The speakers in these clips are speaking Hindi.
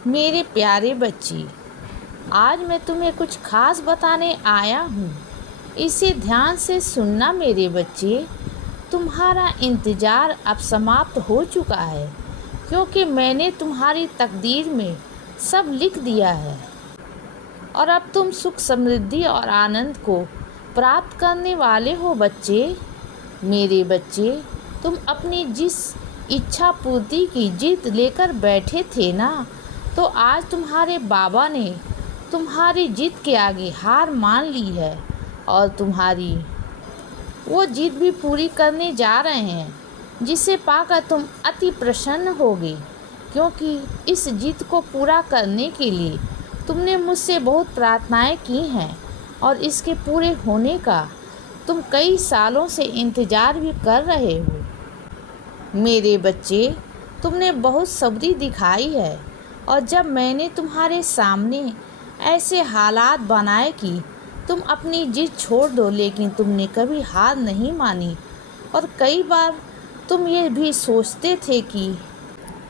मेरे प्यारे बच्चे, आज मैं तुम्हें कुछ खास बताने आया हूँ। इसे ध्यान से सुनना मेरे बच्चे। तुम्हारा इंतज़ार अब समाप्त हो चुका है, क्योंकि मैंने तुम्हारी तकदीर में सब लिख दिया है और अब तुम सुख, समृद्धि और आनंद को प्राप्त करने वाले हो बच्चे। मेरे बच्चे, तुम अपनी जिस इच्छा पूर्ति की जिद लेकर बैठे थे ना, तो आज तुम्हारे बाबा ने तुम्हारी जिद के आगे हार मान ली है और तुम्हारी वो जिद भी पूरी करने जा रहे हैं, जिसे पाकर तुम अति प्रसन्न होगे, क्योंकि इस जिद को पूरा करने के लिए तुमने मुझसे बहुत प्रार्थनाएं की हैं और इसके पूरे होने का तुम कई सालों से इंतज़ार भी कर रहे हो। मेरे बच्चे, तुमने बहुत सब्री दिखाई है और जब मैंने तुम्हारे सामने ऐसे हालात बनाए कि तुम अपनी जिद छोड़ दो, लेकिन तुमने कभी हार नहीं मानी और कई बार तुम ये भी सोचते थे कि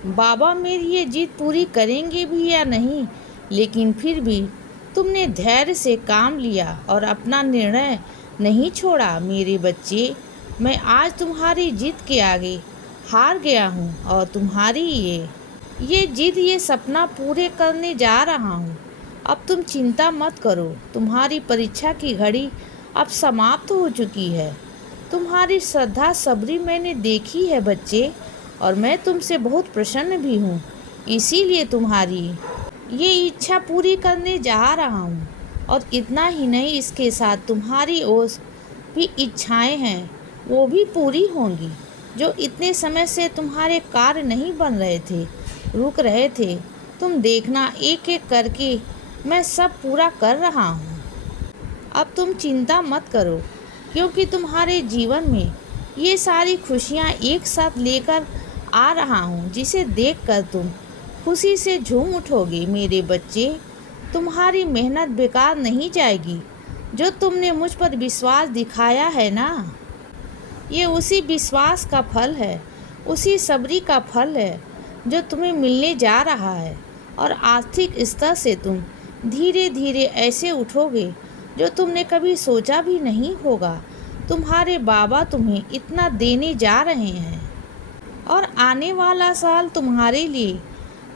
बाबा मेरी ये जिद पूरी करेंगे भी या नहीं, लेकिन फिर भी तुमने धैर्य से काम लिया और अपना निर्णय नहीं छोड़ा। मेरे बच्चे, मैं आज तुम्हारी जिद के आगे हार गया हूँ और तुम्हारी ये जिद, ये सपना पूरे करने जा रहा हूँ। अब तुम चिंता मत करो, तुम्हारी परीक्षा की घड़ी अब समाप्त हो चुकी है। तुम्हारी श्रद्धा सबरी मैंने देखी है बच्चे, और मैं तुमसे बहुत प्रसन्न भी हूँ। इसीलिए तुम्हारी ये इच्छा पूरी करने जा रहा हूँ। और इतना ही नहीं, इसके साथ तुम्हारी ओर भी इच्छाएं हैं, वो भी पूरी होंगी। जो इतने समय से तुम्हारे कार्य नहीं बन रहे थे, रुक रहे थे, तुम देखना एक एक करके मैं सब पूरा कर रहा हूँ। अब तुम चिंता मत करो, क्योंकि तुम्हारे जीवन में ये सारी खुशियाँ एक साथ लेकर आ रहा हूँ, जिसे देखकर तुम खुशी से झूम उठोगे। मेरे बच्चे, तुम्हारी मेहनत बेकार नहीं जाएगी। जो तुमने मुझ पर विश्वास दिखाया है ना, ये उसी विश्वास का फल है, उसी सबरी का फल है जो तुम्हें मिलने जा रहा है। और आर्थिक स्तर से तुम धीरे धीरे ऐसे उठोगे जो तुमने कभी सोचा भी नहीं होगा। तुम्हारे बाबा तुम्हें इतना देने जा रहे हैं और आने वाला साल तुम्हारे लिए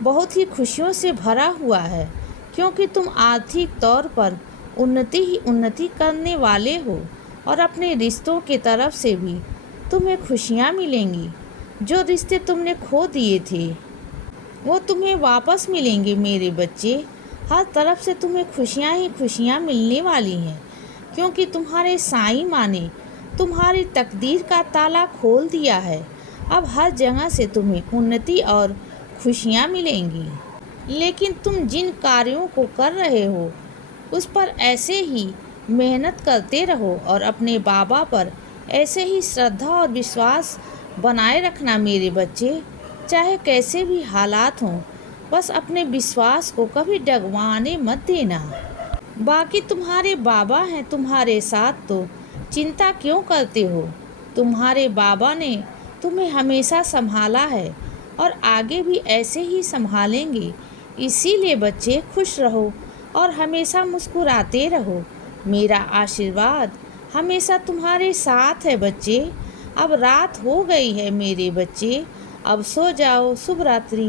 बहुत ही खुशियों से भरा हुआ है, क्योंकि तुम आर्थिक तौर पर उन्नति ही उन्नति करने वाले हो और अपने रिश्तों की तरफ से भी तुम्हें खुशियाँ मिलेंगी। जो रिश्ते तुमने खो दिए थे वो तुम्हें वापस मिलेंगे। मेरे बच्चे, हर तरफ से तुम्हें खुशियाँ ही खुशियाँ मिलने वाली हैं, क्योंकि तुम्हारे साईं माँ ने तुम्हारी तकदीर का ताला खोल दिया है। अब हर जगह से तुम्हें उन्नति और खुशियाँ मिलेंगी। लेकिन तुम जिन कार्यों को कर रहे हो उस पर ऐसे ही मेहनत करते रहो और अपने बाबा पर ऐसे ही श्रद्धा और विश्वास बनाए रखना। मेरे बच्चे, चाहे कैसे भी हालात हों, बस अपने विश्वास को कभी डगवाने मत देना। बाकी तुम्हारे बाबा हैं तुम्हारे साथ, तो चिंता क्यों करते हो। तुम्हारे बाबा ने तुम्हें हमेशा संभाला है और आगे भी ऐसे ही संभालेंगे। इसीलिए बच्चे, खुश रहो और हमेशा मुस्कुराते रहो। मेरा आशीर्वाद हमेशा तुम्हारे साथ है बच्चे। अब रात हो गई है मेरे बच्चे, अब सो जाओ। शुभ रात्रि।